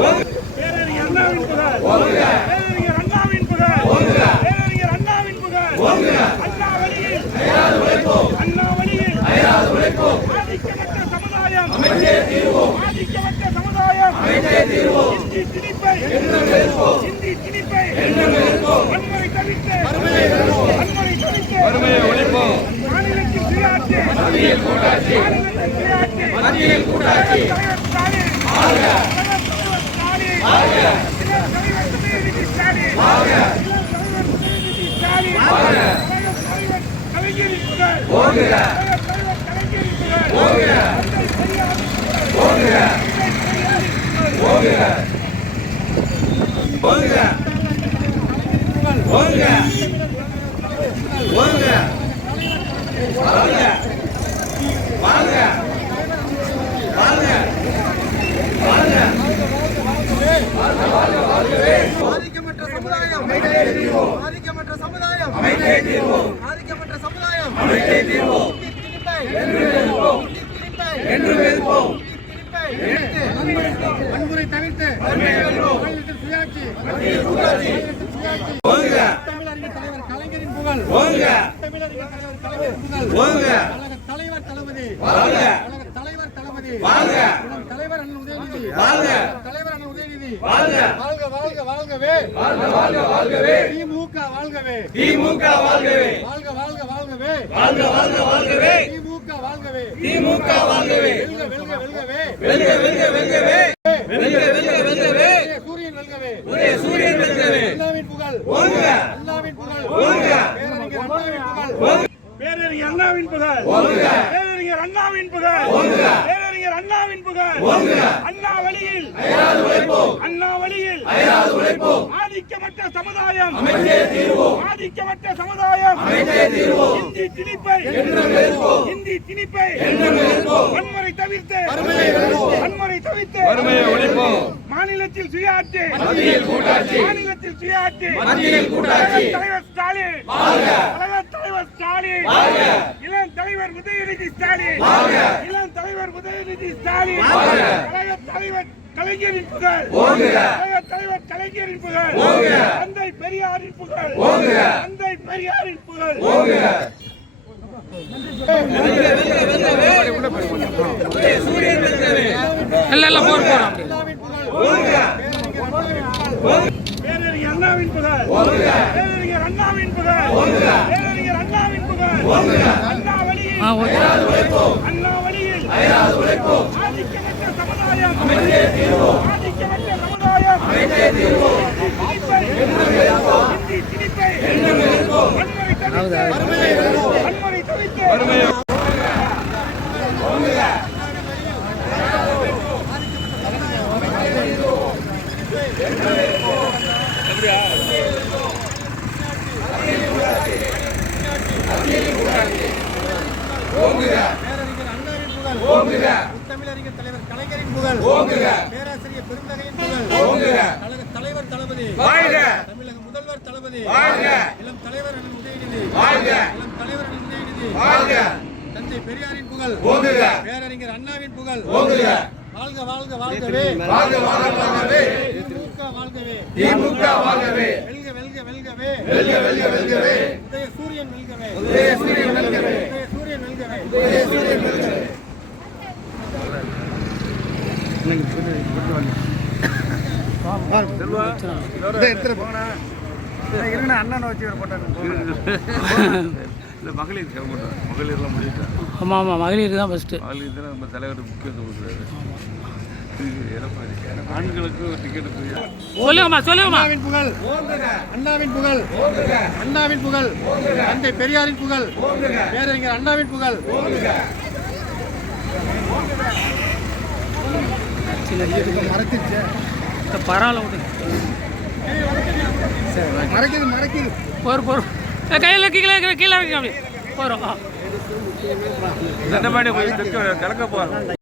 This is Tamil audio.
பேரறிஞர் அண்ணாவின் புகழ். பேரறிஞர் அண்ணாவின் புகழ். பேரறிஞர் அண்ணாவின் புகழ். அண்ணா வழியில் அண்ணா வழியில் ஆதிக்கமற்ற சமுதாயம் ஆதிக்கமற்ற சமுதாயம் இந்தி திணிப்பை வன்முறை தவிர்த்து வறுமையை ஒழிப்போம். மாநிலத்தில் சுயாட்சி மத்தியில் கூட்டாட்சி மத்தியில் கூட்டாட்சி ஆதிக்கமற்ற சமுதாயம் ஆதிக்கமற்ற சமுதாயம் ஆதிக்கமற்ற சமுதாயம் வன்முறை தவிர்த்து சுயாட்சி தமிழறிஞர் தலைவர் கலைஞரின் புகழ் தமிழறிஞர் தலைவர் கலைஞரின் புகழ் தலைவர் தளபதி தலைவர் தளபதி தலைவர் அண்ணன் உதயநிதி தலைவர் அண்ணன் உதயநிதி வாழ்க வாழ்க வாழ்கவே திமுக வாழ்கவே வாழ்க வாழ்க வாழ்கவே திமுக வாழ்கவே வெல்கவே சூரியன் வெல்கவே அண்ணாவின் புகழ் பேரறிஞர் அண்ணாவின் புகழ். பேரறிஞர் அண்ணாவின் புகழ். பேரறிஞர் அண்ணாவின் புகழ். அண்ணா வழியில் ஆதிக்கமற்ற சமுதாயம் ஆதிக்கமற்ற சமுதாயம் இந்தி திணிப்பை வன்முறை தவிர்த்து வறுமையை ஒழிப்போம். மாநிலத்தில் சுயாட்சி மாநிலத்தில் சுயாட்சி தலைவர் ஸ்டாலின் தலைவர் ஸ்டாலின் இளம் தலைவர் உதயநிதி ஸ்டாலின் இளம் தலைவர் உதயநிதி ஸ்டாலின் தலைவர் கலைஞரின் புகழ் தலைவர் கலைஞரின் புகழ் தந்தை பெரியாரின் புகழ் தந்தை பெரியாரின் புகழ் பேரறிஞர் அண்ணாவின் புகழ். பேரறிஞர் அண்ணாவின் புகழ். பேரறிஞர் அண்ணாவின் புகழ். அண்ணா வழியில் ஆதிக்கமற்ற சமுதாயம் ஆதிக்கமற்ற சமுதாயம் இந்தி திணிப்பை வன்முறை தவிர்த்து தமிழறிஞர் தலைவர் கலைஞரின் புகழ் பேராசிரியர் பெருந்தகையின் புகழ் தலைவர் தளபதி தமிழக முதல்வர் தளபதி இளம் தலைவர் அண்ணன் உதயநிதி இளம் தலைவர் அண்ணன் உதயநிதி தந்தை பெரியாரின் புகழ் பேரறிஞர் அண்ணாவின் புகழ் வாழ்க வாழ்க வாழ்கவே திமுக வாழ்கவே வெல்கவே உதய சூரியன் வெல்கவே அண்ணன் வச்சு மகளிர் மகளிர்லாம் முடிச்சுட்டா. ஆமாம் மகளிர் தான் ஃபஸ்ட்டு. மகளிர் தான் நம்ம தலைவர் முக்கியத்துவம் கொடுக்குறாரு. ஆண்களுக்கு டிக்கெட் சொல்லுங்கம்மா அண்ணாவின் புகழ் தந்தை பெரியாரின் புகழ் பேரறிஞர் அண்ணாவின் புகழ் பரவாயில்ல மறைக்குது போர் கையில் கீழே போகிறோம். போய் கலக்க போகிறோம்.